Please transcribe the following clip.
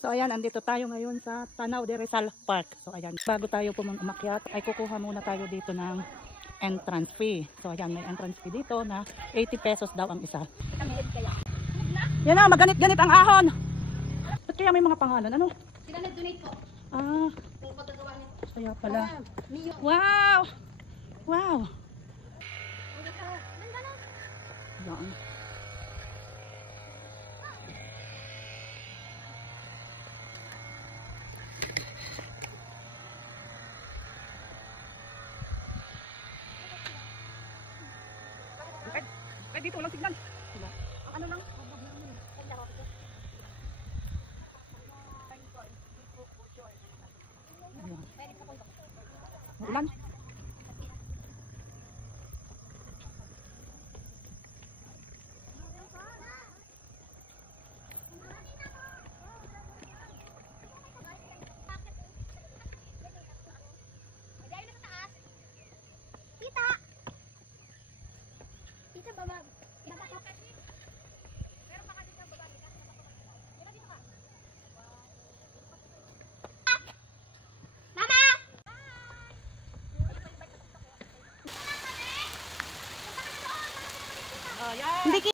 So ayan, andito tayo ngayon sa Tanaw de Rizal Park. So ayan, bago tayo umakyat ay kukuha muna tayo dito ng entrance fee. So ayan, may entrance fee dito na 80 pesos daw ang isa. Yan na, maganit-ganit ang ahon. Ba't kaya may mga pangalan? Ano? Sila nag-donate po. Ah, Kung pagkagawa niyo. kaya pala. Wow! Wow! Yan. Ay, dito walang signal. Ano lang? Ulan. Kita ba mag? Hindi